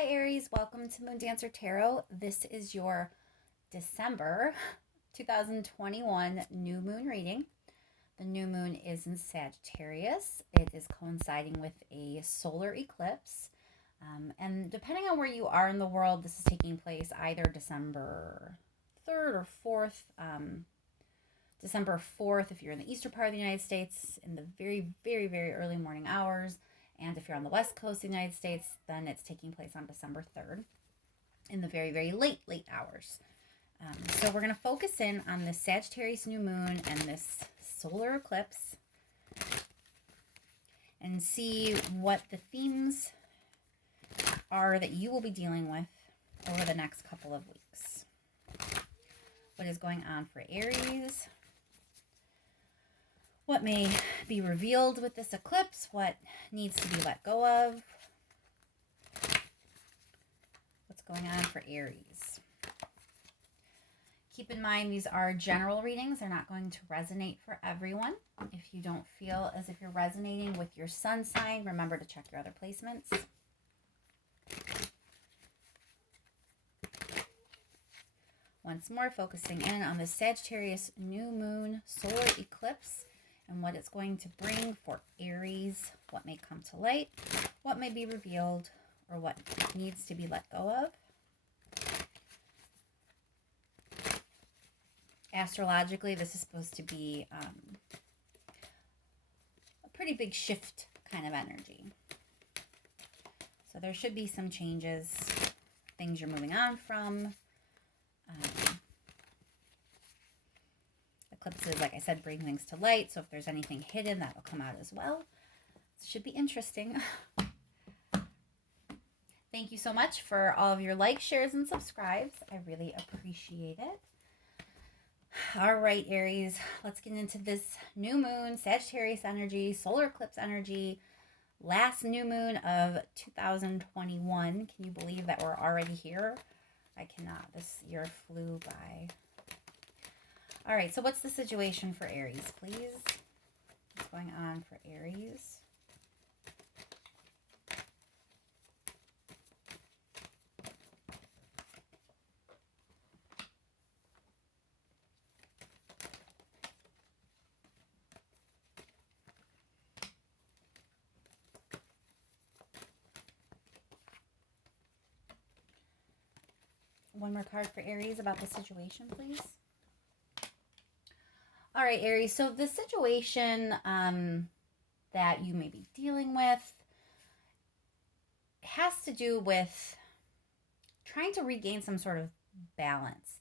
Hi Aries, welcome to Moon Dancer Tarot. This is your December 2021 new moon reading. The new moon is in Sagittarius. It is coinciding with a solar eclipse. And depending on where you are in the world, this is taking place either December 3rd or 4th. December 4th if you're in the eastern part of the United States in the very, very, very early morning hours. And if you're on the west coast of the United States, then it's taking place on December 3rd in the very, very late hours. So we're going to focus in on this Sagittarius new moon and this solar eclipse and see what the themes are that you will be dealing with over the next couple of weeks. What is going on for Aries? What may be revealed with this eclipse? What needs to be let go of? What's going on for Aries? Keep in mind, these are general readings. They're not going to resonate for everyone. If you don't feel as if you're resonating with your sun sign, remember to check your other placements. Once more, focusing in on the Sagittarius new moon solar eclipse and what it's going to bring for Aries, what may come to light, what may be revealed, or what needs to be let go of. Astrologically, this is supposed to be a pretty big shift kind of energy. So there should be some changes, things you're moving on from. Eclipses, like I said, bring things to light. So if there's anything hidden, that will come out as well. It should be interesting. Thank you so much for all of your likes, shares, and subscribes. I really appreciate it. All right, Aries, let's get into this new moon, Sagittarius energy, solar eclipse energy, last new moon of 2021. Can you believe that we're already here? I cannot. This year flew by. All right, so what's the situation for Aries, please? What's going on for Aries? One more card for Aries about the situation, please. All right, Aries, so the situation that you may be dealing with has to do with trying to regain some sort of balance.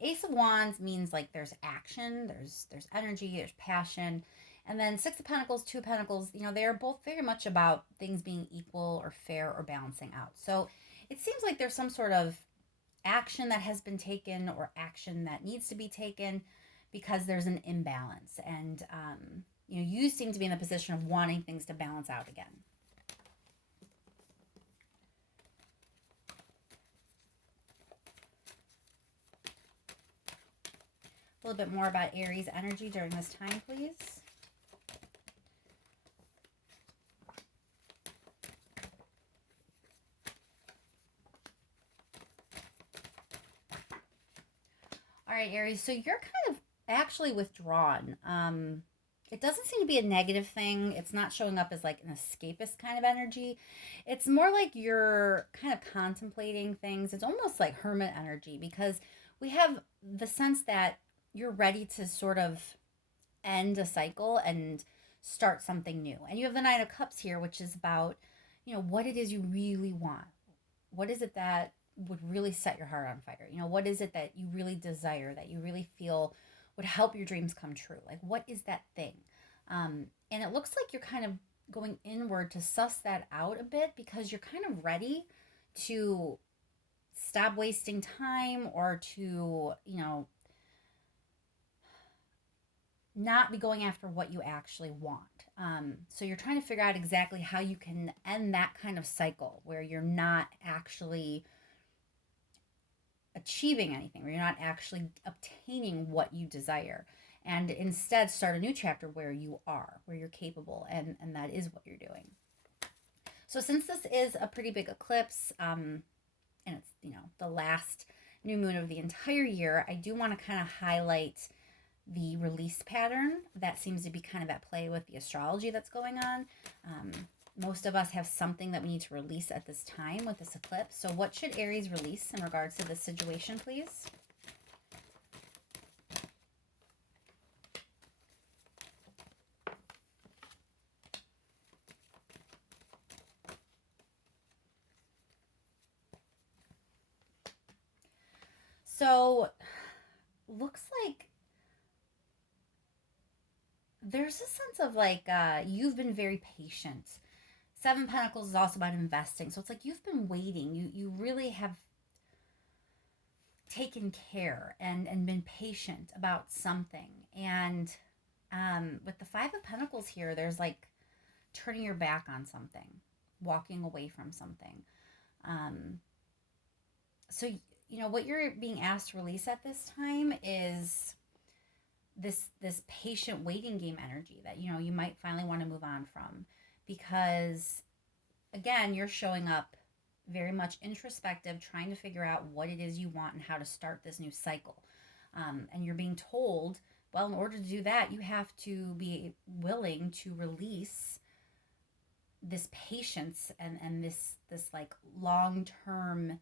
Ace of Wands means like there's action, there's energy, there's passion. And then Six of Pentacles, Two of Pentacles, they're both very much about things being equal or fair or balancing out. So it seems like there's some sort of action that has been taken or action that needs to be taken because there's an imbalance. And, you seem to be in the position of wanting things to balance out again. A little bit more about Aries energy during this time, please. All right, Aries, so you're kind of actually withdrawn. It doesn't seem to be a negative thing. It's not showing up as like an escapist kind of energy. It's more like you're kind of contemplating things. It's almost like hermit energy because we have the sense that you're ready to sort of end a cycle and start something new. And you have the Nine of Cups here, which is about, what it is you really want. What is it that would really set your heart on fire? What is it that you really desire, that you really feel would help your dreams come true? Like, what is that thing? And it looks like you're kind of going inward to suss that out a bit because you're kind of ready to stop wasting time or to, not be going after what you actually want. So you're trying to figure out exactly how you can end that kind of cycle where you're not actually achieving anything, where you're not actually obtaining what you desire, and instead start a new chapter where you are, where you're capable, and that is what you're doing. So since this is a pretty big eclipse, and it's, the last new moon of the entire year, I do want to kind of highlight the release pattern that seems to be kind of at play with the astrology that's going on. Most of us have something that we need to release at this time with this eclipse. So what should Aries release in regards to this situation, please? So looks like there's a sense of like you've been very patient. Seven Pentacles is also about investing. So it's like you've been waiting. You really have taken care and been patient about something. And with the Five of Pentacles here, there's like turning your back on something, walking away from something. So, what you're being asked to release at this time is this patient waiting game energy that you might finally want to move on from, because again, you're showing up very much introspective, trying to figure out what it is you want and how to start this new cycle. And you're being told, well, in order to do that, you have to be willing to release this patience and this like long-term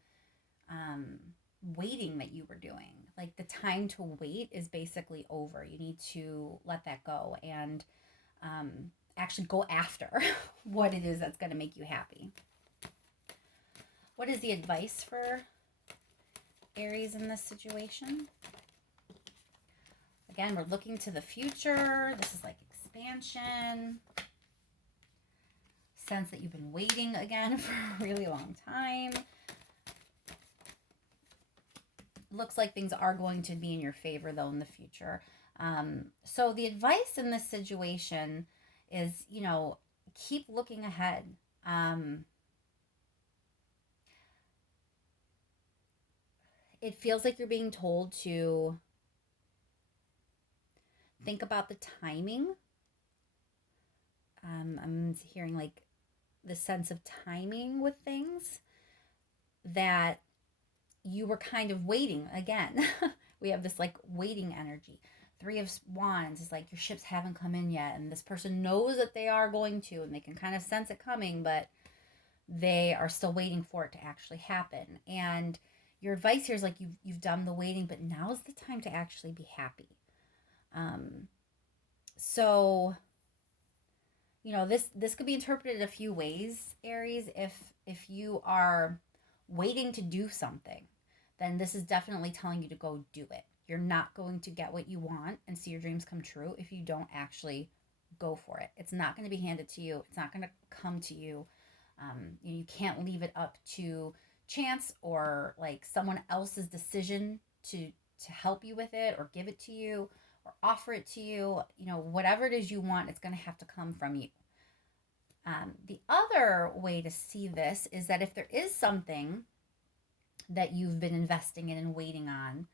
waiting that you were doing. Like the time to wait is basically over. You need to let that go and actually go after what it is that's going to make you happy. What is the advice for Aries in this situation? Again, we're looking to the future. This is like expansion. Sense that you've been waiting again for a really long time. Looks like things are going to be in your favor, though, in the future. So the advice in this situation is, keep looking ahead. It feels like you're being told to think about the timing. I'm hearing like the sense of timing with things that you were kind of waiting. Again, we have this like waiting energy. Three of Wands is like your ships haven't come in yet, and this person knows that they are going to, and they can kind of sense it coming, but they are still waiting for it to actually happen. And your advice here is like you've done the waiting, but now's the time to actually be happy. So this could be interpreted a few ways, Aries. If you are waiting to do something, then this is definitely telling you to go do it. You're not going to get what you want and see your dreams come true if you don't actually go for it. It's not going to be handed to you. It's not going to come to you. You can't leave it up to chance or like someone else's decision to help you with it or give it to you or offer it to you. Whatever it is you want, it's going to have to come from you. The other way to see this is that if there is something that you've been investing in and waiting on,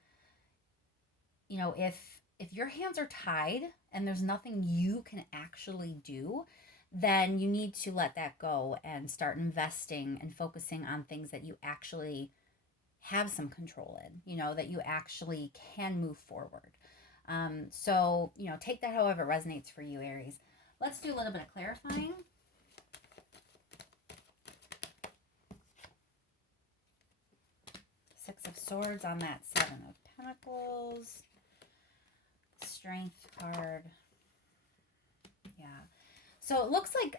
if your hands are tied and there's nothing you can actually do, then you need to let that go and start investing and focusing on things that you actually have some control in, that you actually can move forward. So take that however it resonates for you, Aries. Let's do a little bit of clarifying. Six of Swords on that Seven of Pentacles. Strength card. Yeah. So it looks like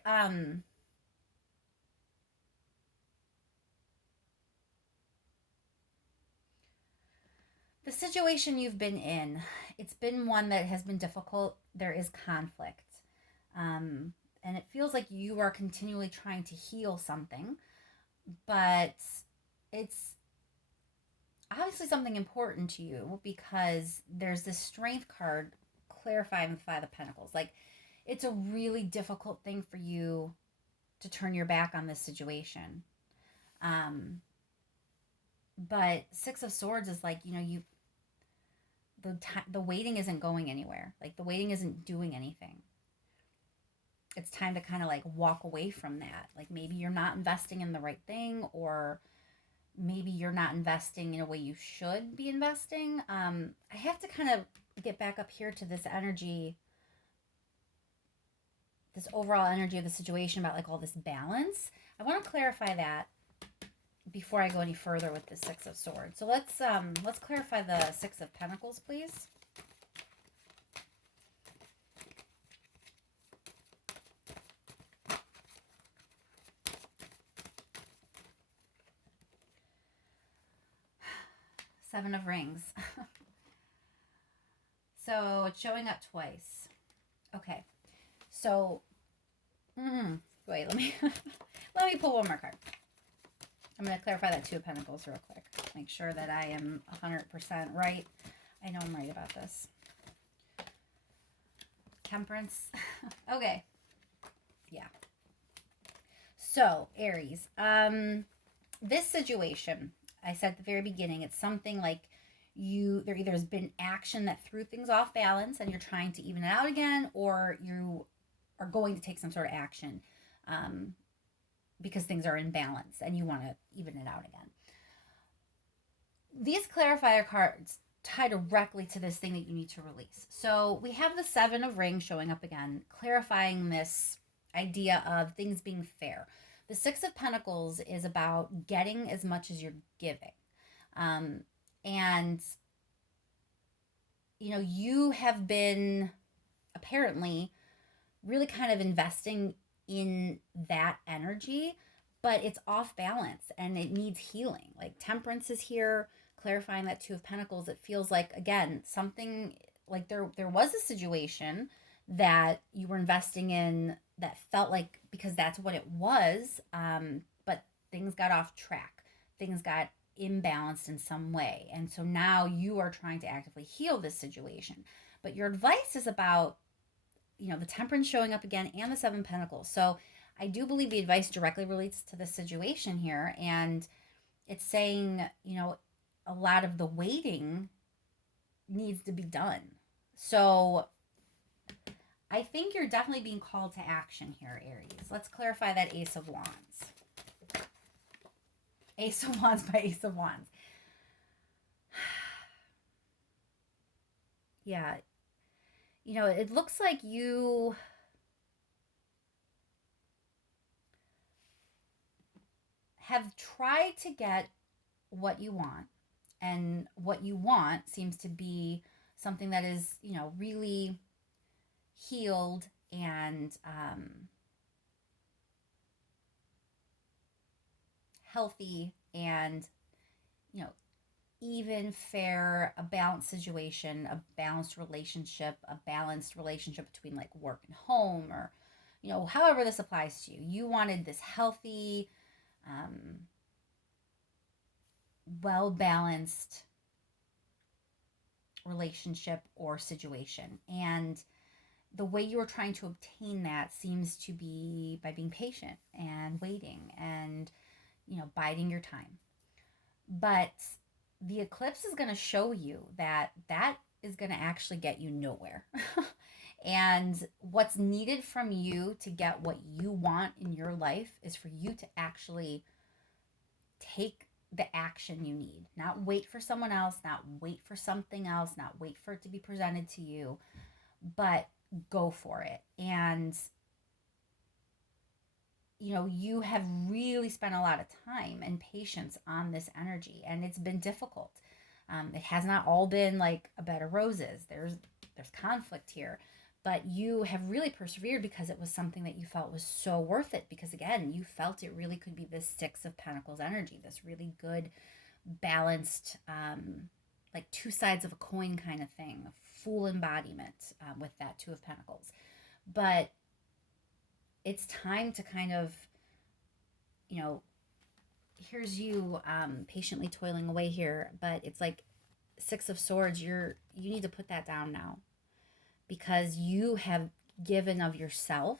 the situation you've been in, it's been one that has been difficult. There is conflict. And it feels like you are continually trying to heal something, but it's obviously something important to you because there's this Strength card clarifying the Five of Pentacles. Like, it's a really difficult thing for you to turn your back on this situation. But Six of Swords is like, the waiting isn't going anywhere. Like, the waiting isn't doing anything. it's time to kind of like walk away from that. Like maybe you're not investing in the right thing, or maybe you're not investing in a way you should be investing. I have to kind of get back up here to this energy, this overall energy of the situation about like all this balance. I want to clarify that before I go any further with the Six of Swords. So let's clarify the Six of Pentacles, please. Seven of Rings. So it's showing up twice. Okay. So, wait, let me let me pull one more card. I'm going to clarify that Two of Pentacles real quick. Make sure that I am 100% right. I know I'm right about this. Temperance. Okay. Yeah. So, Aries. This situation, I said at the very beginning, it's something like there either has been action that threw things off balance and you're trying to even it out again, or you are going to take some sort of action because things are in balance and you want to even it out again. These clarifier cards tie directly to this thing that you need to release. So we have the Seven of Rings showing up again, clarifying this idea of things being fair. The Six of Pentacles is about getting as much as you're giving. And, you know, you have been apparently really kind of investing in that energy, but it's off balance and it needs healing. Like Temperance is here, clarifying that Two of Pentacles. It feels like, again, something like there was a situation that you were investing in that felt like, because that's what it was, but things got off track. Things got imbalanced in some way. And so now you are trying to actively heal this situation. But your advice is about, you know, the Temperance showing up again and the Seven of Pentacles. So I do believe the advice directly relates to the situation here. And it's saying, you know, a lot of the waiting needs to be done. So I think you're definitely being called to action here, Aries. Let's clarify that Ace of Wands. Ace of Wands by Ace of Wands. Yeah. You know, it looks like you have tried to get what you want. And what you want seems to be something that is, you know, really healed and healthy and, you know, even, fair, a balanced situation, a balanced relationship between like work and home, or, you know, however this applies to you. You wanted this healthy, well-balanced relationship or situation. And the way you are trying to obtain that seems to be by being patient and waiting and, you know, biding your time. But the eclipse is going to show you that that is going to actually get you nowhere. And what's needed from you to get what you want in your life is for you to actually take the action you need. Not wait for someone else, not wait for something else, not wait for it to be presented to you, but go for it. And, you know, you have really spent a lot of time and patience on this energy, and it's been difficult. It has not all been like a bed of roses. There's conflict here, but you have really persevered because it was something that you felt was so worth it. Because again, you felt it really could be this Six of Pentacles energy, this really good, balanced, like two sides of a coin kind of thing, full embodiment with that Two of Pentacles. But it's time to kind of, you know, here's you patiently toiling away here, but it's like Six of Swords, you need to put that down now, because you have given of yourself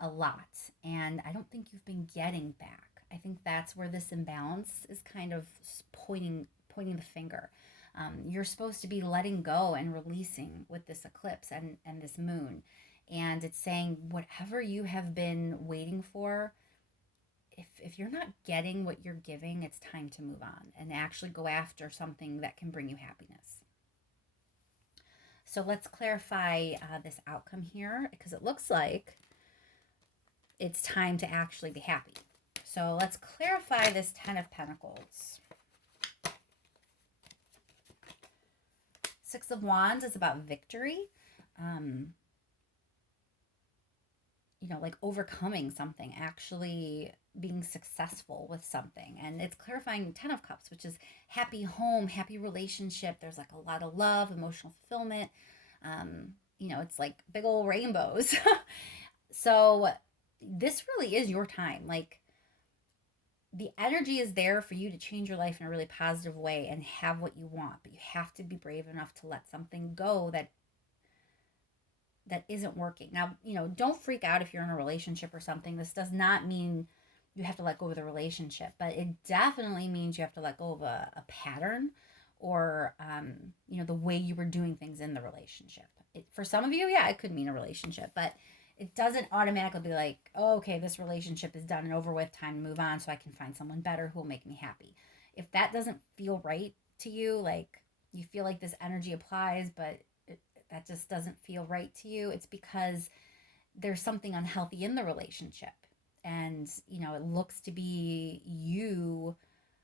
a lot, and I don't think you've been getting back. I think that's where this imbalance is kind of pointing the finger. You're supposed to be letting go and releasing with this eclipse and this moon. And it's saying whatever you have been waiting for, if you're not getting what you're giving, it's time to move on and actually go after something that can bring you happiness. So let's clarify this outcome here, because it looks like it's time to actually be happy. So let's clarify this 10 of Pentacles. Six of Wands is about victory. Like overcoming something, actually being successful with something. And it's clarifying 10 of Cups, which is happy home, happy relationship. There's like a lot of love, emotional fulfillment. It's like big old rainbows. So this really is your time. Like, the energy is there for you to change your life in a really positive way and have what you want, but you have to be brave enough to let something go that isn't working. Now, don't freak out if you're in a relationship or something. This does not mean you have to let go of the relationship, but it definitely means you have to let go of a pattern or, the way you were doing things in the relationship. For some of you, yeah, it could mean a relationship, but it doesn't automatically be like, oh, okay, this relationship is done and over with, time to move on so I can find someone better who will make me happy. If that doesn't feel right to you, like you feel like this energy applies, but that just doesn't feel right to you, it's because there's something unhealthy in the relationship. And, it looks to be you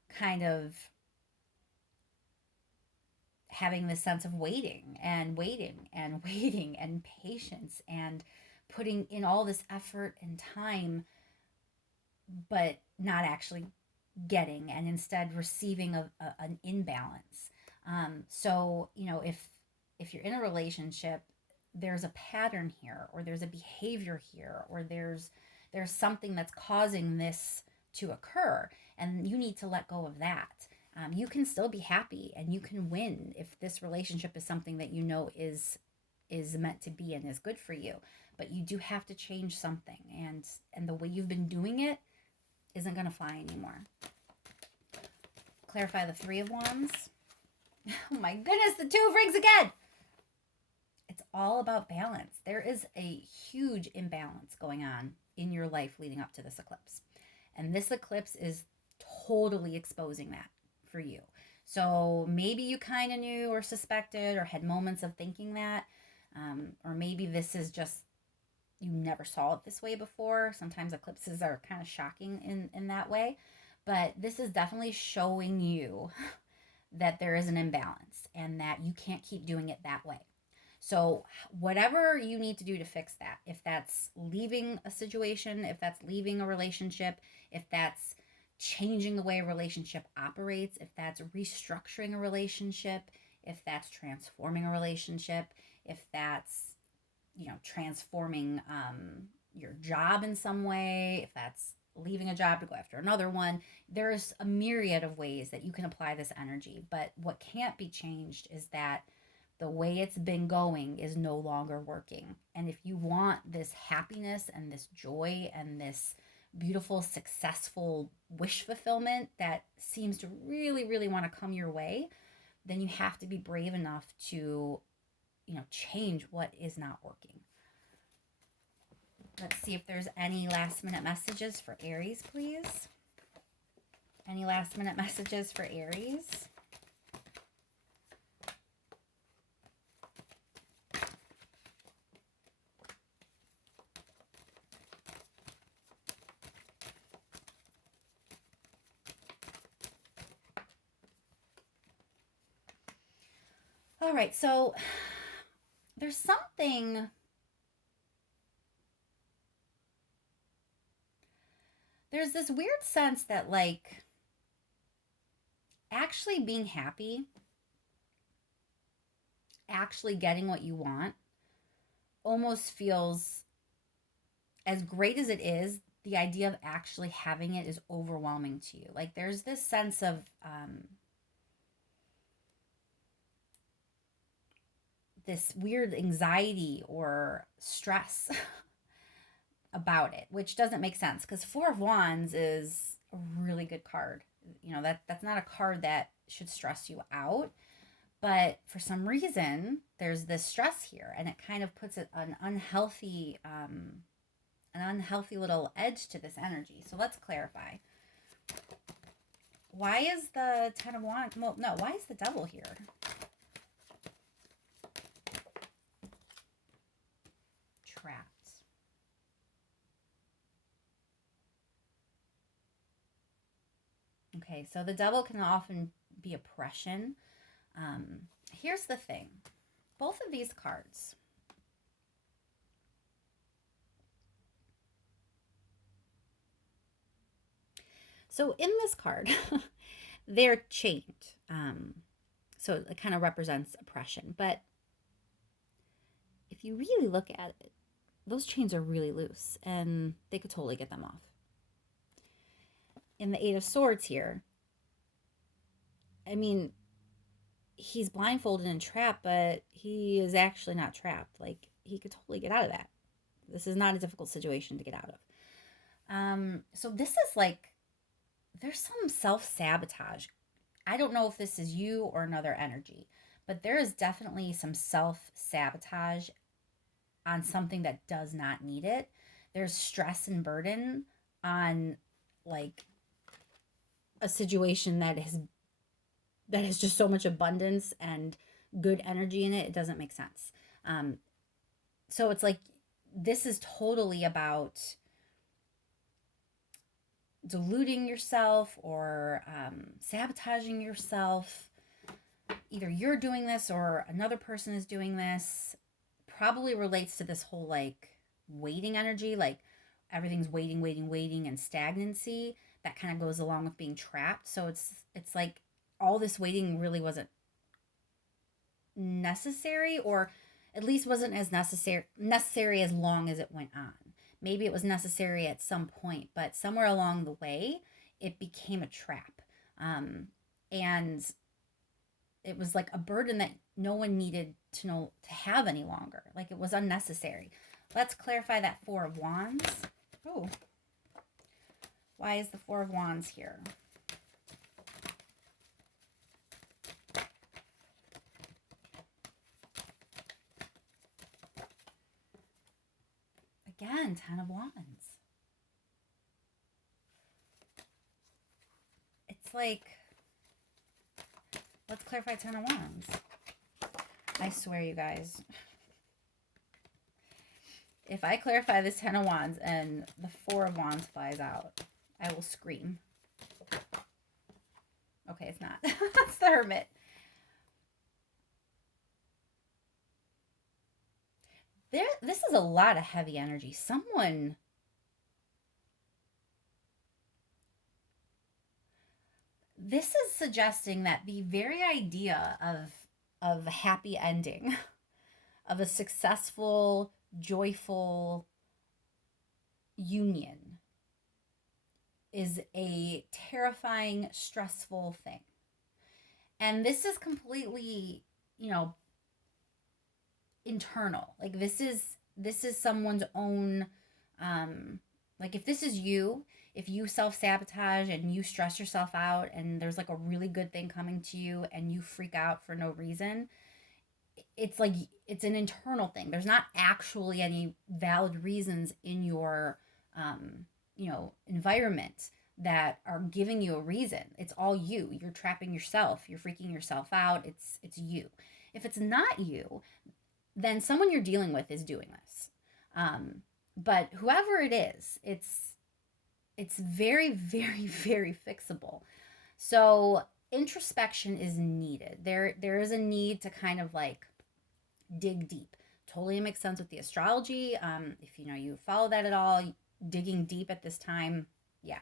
kind of having this sense of waiting and waiting and waiting and patience and putting in all this effort and time, but not actually getting, and instead receiving an imbalance. So, if you're in a relationship, there's a pattern here, or there's a behavior here, or there's something that's causing this to occur, and you need to let go of that. You can still be happy and you can win if this relationship is something that is meant to be and is good for you. But you do have to change something, and the way you've been doing it isn't going to fly anymore. Clarify the Three of Wands. Oh my goodness, the Two of Rings again. It's all about balance. There is a huge imbalance going on in your life leading up to this eclipse. And this eclipse is totally exposing that for you. So maybe you kind of knew or suspected or had moments of thinking that, or maybe this is just, you never saw it this way before. Sometimes eclipses are kind of shocking in that way. But this is definitely showing you that there is an imbalance and that you can't keep doing it that way. So whatever you need to do to fix that, if that's leaving a situation, if that's leaving a relationship, if that's changing the way a relationship operates, if that's restructuring a relationship, if that's transforming a relationship, if that's, transforming your job in some way, if that's leaving a job to go after another one, there's a myriad of ways that you can apply this energy. But what can't be changed is that the way it's been going is no longer working. And if you want this happiness and this joy and this beautiful, successful wish fulfillment that seems to really, really want to come your way, then you have to be brave enough to, change what is not working. Let's see if there's any last minute messages for Aries, please. Any last minute messages for Aries? All right, so there's this weird sense that, like, actually being happy, actually getting what you want, almost feels, as great as it is, the idea of actually having it is overwhelming to you. Like, there's this sense of this weird anxiety or stress about it, which doesn't make sense, because Four of Wands is a really good card. That's not a card that should stress you out, But for some reason, there's this stress here, and it kind of puts an unhealthy little edge to this energy. So let's clarify. Why is the Ten of Wands? Well, no, why is the Devil here? Trapped. Okay, so the Devil can often be oppression. Here's the thing. Both of these cards, so in this card, they're chained. So it kind of represents oppression. But if you really look at it, those chains are really loose and they could totally get them off. In the Eight of Swords here, I mean, he's blindfolded and trapped, but he is actually not trapped. Like, he could totally get out of that. This is not a difficult situation to get out of. So this is like, there's some self-sabotage. I don't know if this is you or another energy, but there is definitely some self-sabotage on something that does not need it. There's stress and burden on like a situation that has just so much abundance and good energy in it. It doesn't make sense. So it's like, this is totally about diluting yourself or sabotaging yourself. Either you're doing this or another person is doing this. Probably relates to this whole like waiting energy, like everything's waiting and stagnancy. That kind of goes along with being trapped. So it's like all this waiting really wasn't necessary, or at least wasn't as necessary as long as it went on. Maybe it was necessary at some point, but somewhere along the way, it became a trap. And it was like a burden that no one needed to have any longer. Like, it was unnecessary. Let's clarify that Four of Wands. Oh, why is the Four of Wands here? Again, Ten of Wands. It's like, let's clarify Ten of Wands. I swear, you guys, if I clarify this Ten of Wands and the Four of Wands flies out, I will scream. Okay, it's not. It's the Hermit. This is a lot of heavy energy. This is suggesting that the very idea of a happy ending, of a successful, joyful union, is a terrifying, stressful thing. And this is completely, internal. Like, this is someone's own, like, if this is you, if you self-sabotage and you stress yourself out and there's like a really good thing coming to you and you freak out for no reason, it's like, it's an internal thing. There's not actually any valid reasons in your environment that are giving you a reason. It's all you. You're trapping yourself. You're freaking yourself out. It's you. If it's not you, then someone you're dealing with is doing this. But whoever it is, it's very, very, very fixable. So introspection is needed. There is a need to kind of like dig deep. Totally makes sense with the astrology. If you follow that at all, digging deep at this time, yeah,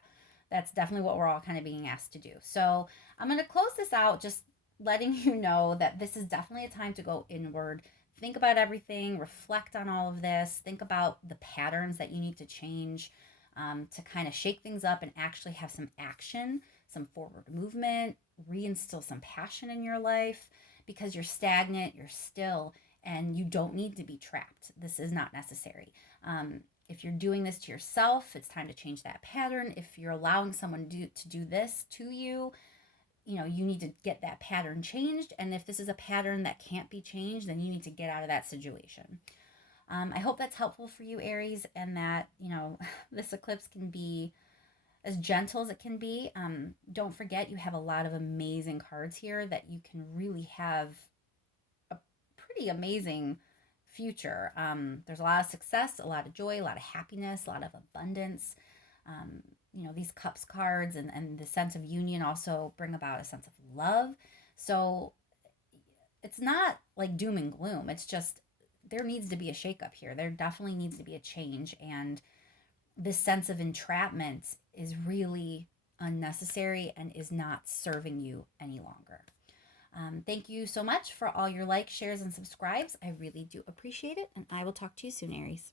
that's definitely what we're all kind of being asked to do. So I'm going to close this out just letting you know that this is definitely a time to go inward. Think about everything, reflect on all of this, think about the patterns that you need to change, to kind of shake things up and actually have some action, some forward movement, reinstill some passion in your life, because you're stagnant, you're still, and you don't need to be trapped. This is not necessary. If you're doing this to yourself, it's time to change that pattern. If you're allowing someone to do this to you, you need to get that pattern changed. And if this is a pattern that can't be changed, then you need to get out of that situation. I hope that's helpful for you, Aries, and that, this eclipse can be as gentle as it can be. Don't forget, you have a lot of amazing cards here that you can really have a pretty amazing future. There's a lot of success, a lot of joy, a lot of happiness, a lot of abundance. These cups cards and the sense of union also bring about a sense of love. So it's not like doom and gloom. It's just there needs to be a shakeup here. There definitely needs to be a change. And this sense of entrapment is really unnecessary and is not serving you any longer. Thank you so much for all your likes, shares, and subscribes. I really do appreciate it. And I will talk to you soon, Aries.